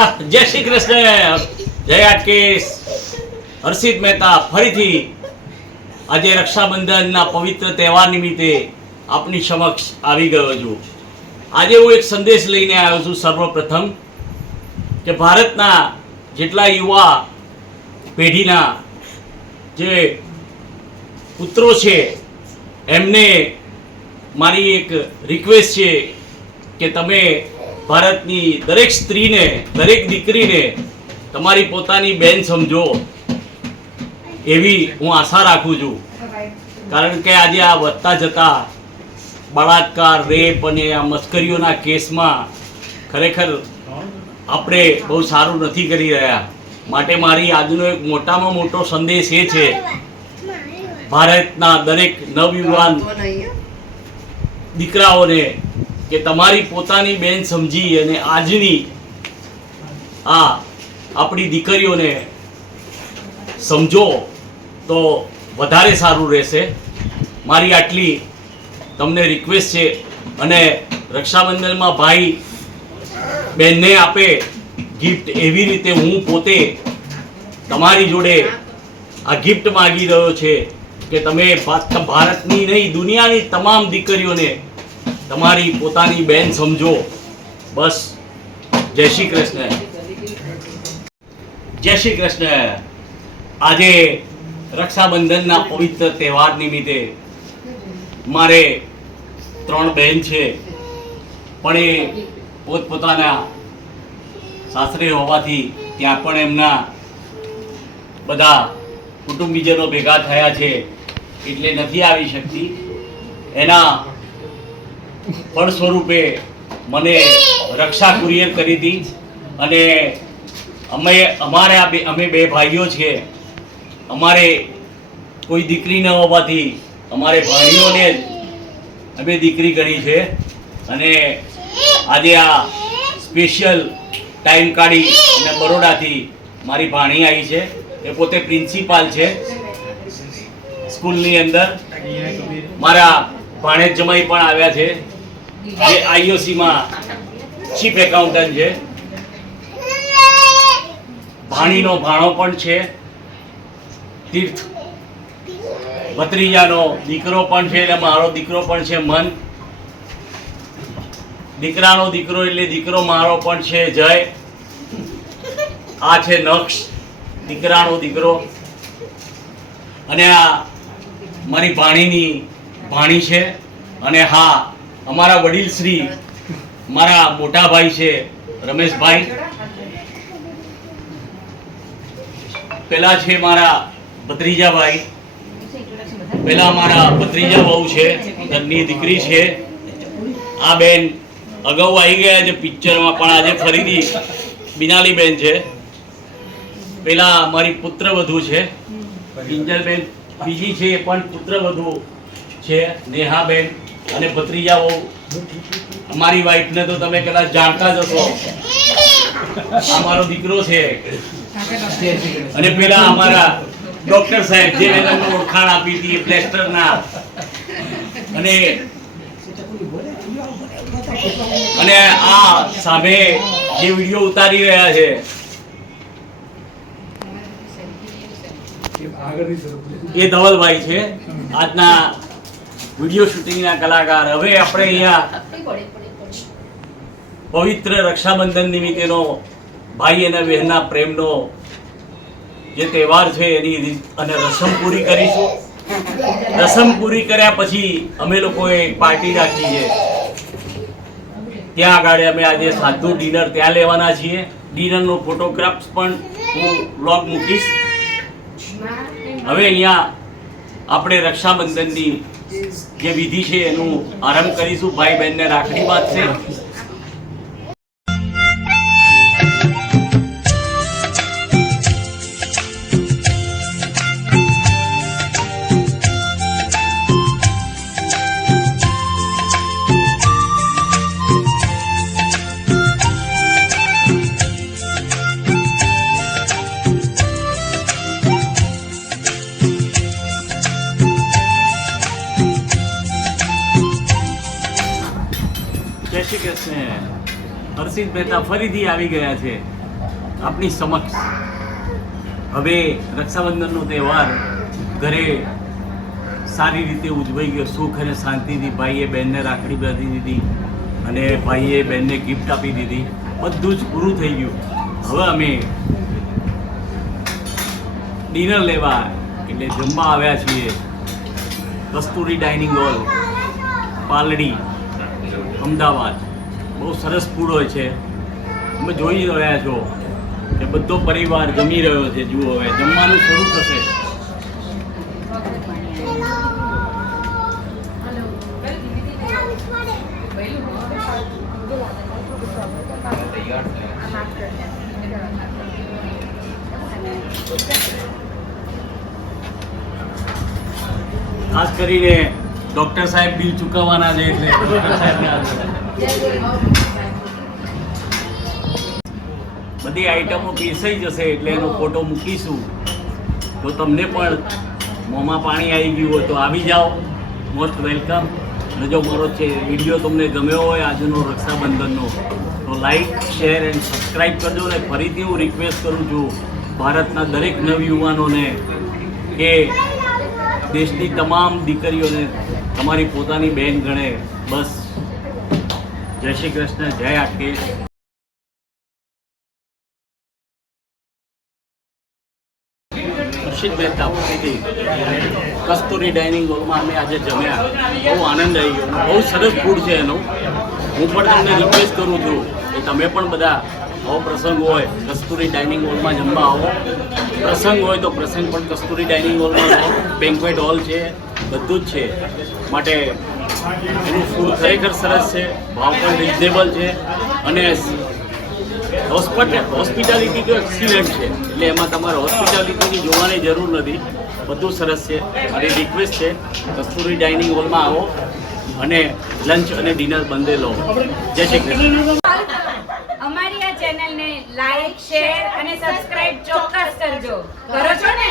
જય શ્રી કૃષ્ણ, જય આટકેશ. હર્ષિત મહેતા ફરીથી આજે રક્ષાબંધનના પવિત્ર તહેવાર નિમિત્તે આપની સમક્ષ આવી ગયો છું. આજે હું એક સંદેશ લઈને આવ્યો છું. સર્વપ્રથમ કે ભારતના જેટલા યુવા પેઢીના જે પુત્રો છે એમને મારી એક રિક્વેસ્ટ છે કે તમે ભારતની દરેક સ્ત્રીને, દરેક દીકરીને તમારી પોતાની બેન સમજો, એવી હું આશા રાખું છું. કારણ કે આજે આ વધતા જતા બળાત્કાર, રેપ અને આ મસ્કરીઓના કેસમાં ખરેખર આપણે બહુ સારું નથી કરી રહ્યા. માટે મારી આજનો એક મોટામાં મોટો સંદેશ એ છે ભારતના દરેક નવયુવાન દીકરાઓને કે તમારી પોતાની બેન સમજી અને આજની આ આપણી દીકરીઓને સમજો તો વધારે સારું રહેશે. મારી આટલી તમને રિક્વેસ્ટ છે. અને રક્ષાબંધનમાં ભાઈ બહેનને આપે ગિફ્ટ, એવી રીતે હું પોતે તમારી જોડે આ ગિફ્ટ માગી રહ્યો છે કે તમે ભારતની નહીં, દુનિયાની તમામ દીકરીઓને તમારી પોતાની બેન સમજો. બસ. જય શ્રી કૃષ્ણ, જય શ્રી કૃષ્ણ. આજે રક્ષાબંધનના પવિત્ર તહેવાર નિમિત્તે મારે 3 બહેન છે, પણ એ પોતપોતાના સાસરે હોવાથી ત્યાં પણ એમના બધા કુટુંબીજનો ભેગા થયા છે એટલે નથી આવી શકતી. એના ફળ સ્વરૂપે મને રક્ષા કુરિયર કરી હતી. અને અમે બે ભાઈઓ છે. અમારે કોઈ દીકરી ન હોવાથી અમારે ભાઈઓને અમે દીકરી ગણી છે. અને આજે આ સ્પેશિયલ ટાઈમ કાઢી અને બરોડાથી મારી ભાણી આવી છે. એ પોતે પ્રિન્સિપાલ છે સ્કૂલની અંદર. મારા ભાણેજ જમાઈ પણ આવ્યા છે, જે આઈઓસીમાં ચીફ એકાઉન્ટન્ટ છે. ભાણીનો ભાણો પણ છે, તીર્થ. ભત્રીજાનો દીકરો પણ છે, એટલે મારો દીકરો પણ છે, મન. દીકરાનો દીકરો એટલે દીકરો મારો પણ છે, જય. આ છે નક્ષ, દીકરાનો દીકરો. અને આ મારી ભાણીની ભાણી છે. અને હા, અમારા વડીલ શ્રી, મારા મોટા ભાઈ છે રમેશભાઈ. પેલા છે મારા ભત્રીજાભાઈ, પેલા મારા ભત્રીજા બહુ છે, ઘરની દીકરી છે. આ બેન અગાઉ આવી ગયા છે પિક્ચરમાં, પણ આજે ફરીથી બિનાલી બેન છે. પેલા મારી પુત્રવધુ છે કિંજલબેન, બીજી છે એ પણ પુત્રવધુ છે નેહાબેન. અને ભત્રીજાઓ અમારી વાઈફને તો તમે કદાચ જાણતા જ હશો, આ મારો દીકરો છે. અને પેલા અમારા ડોક્ટર સાહેબ, જે મેં તમને ઓળખાણ આપી હતી પ્લેસ્ટરના. અને આ સામે જે વિડીયો ઉતારી રહ્યા છે એ ધવલભાઈ છે, આજના વિડીયો શૂટિંગના કલાકાર. હવે આપણે અહીંયા પવિત્ર રક્ષાબંધન નિમિત્તેનો ભાઈ અને બહેનના પ્રેમનો જે તહેવાર છે એની અને રસમ પૂરી કરીશું. રસમ પૂરી કર્યા પછી અમે લોકોએ પાર્ટી રાખી છે. ત્યાં આગળ અમે આજે સાદું ડિનર ત્યાં લેવાના છીએ. ડિનરનો ફોટોગ્રાફ્સ પણ હું બ્લોગ મૂકીશ. હવે અહીંયા આપણે રક્ષાબંધનની જે વિધિ છે એનું આરંભ કરીશું. ભાઈ બહેનને રાખડી બાંધશે. જય શ્રી કૃષ્ણ. હર્ષિત મહેતા ફરીથી આવી ગયા છે. આપની સમક્ષ હવે રક્ષાબંધનનો તહેવાર ઘરે સારી રીતે ઉજવાઈ ગયો. સુખ અને શાંતિથી ભાઈએ બહેનને રાખડી બાંધી દીધી અને ભાઈએ બહેનને ગિફ્ટ આપી દીધી. બધું જ પૂરું થઈ ગયું. હવે અમે ડિનર લેવા એટલે જમવા આવ્યા છીએ કસ્તુરી ડાઇનિંગ હોલ, પાલડી, અમદાવાદ. બહુ સરસ ફૂડ હોય છે. તમે જોઈ રહ્યા છો કે બધો પરિવાર જમી રહ્યો છે. જુઓ, હવે જમવાનું શરૂ થશે. ખાસ કરીને ડોક્ટર સાહેબ બિલ ચૂકવવાના છે એટલે ડોક્ટર સાહેબને બધી આઈટમો પીરસાઈ જશે એટલે એનો ફોટો મૂકીશું. તો તમને પણ મોંમાં પાણી આવી ગયું હોય તો આવી જાઓ. Most welcome. અને જો મારો વિડીયો તમને ગમ્યો હોય આજનો રક્ષાબંધનનો તો લાઈક, શેર એન્ડ સબસ્ક્રાઈબ કરજો. અને ફરીથી હું રિક્વેસ્ટ કરું છું ભારતના દરેક નવયુવાનોને કે દેશની તમામ દીકરીઓને તમારી પોતાની બહેન ગણે. બસ. જય શ્રી કૃષ્ણ. જય આકેશ. હર્ષિત મહેતા ફરીથી કસ્તુરી ડાઇનિંગ હોલમાં અમે આજે જમ્યા. બહુ આનંદ આવી ગયો. બહુ સરસ ફૂડ છે એનું. હું પણ તમને રિક્વેસ્ટ કરું છું કે તમે પણ બધા આવો પ્રસંગ હોય કસ્તુરી ડાઇનિંગ હોલમાં જમવા આવો. પ્રસંગ હોય તો પ્રસંગ પણ કસ્તુરી ડાઇનિંગ હોલમાં આવો. બેન્ક્વેટ હોલ છે, બધું જ છે. માટે એનું ફૂડ ખરેખર સરસ છે. ભાવ પણ રિઝનેબલ છે અને હોસ્પિટાલિટી તો એક્સિલન્ટ છે. એટલે એમાં તમારે હોસ્પિટાલિટીની જોવાની જરૂર નથી. બધું સરસ છે. મારી રિક્વેસ્ટ છે કસ્તુરી ડાઇનિંગ હોલમાં આવો અને લંચ અને ડિનર બંને લો. જય શ્રી કૃષ્ણ. અમારી આ ચેનલને લાઈક, શેર અને સબસ્ક્રાઇબ ચોક્કસ કરજો. કરો છો ને?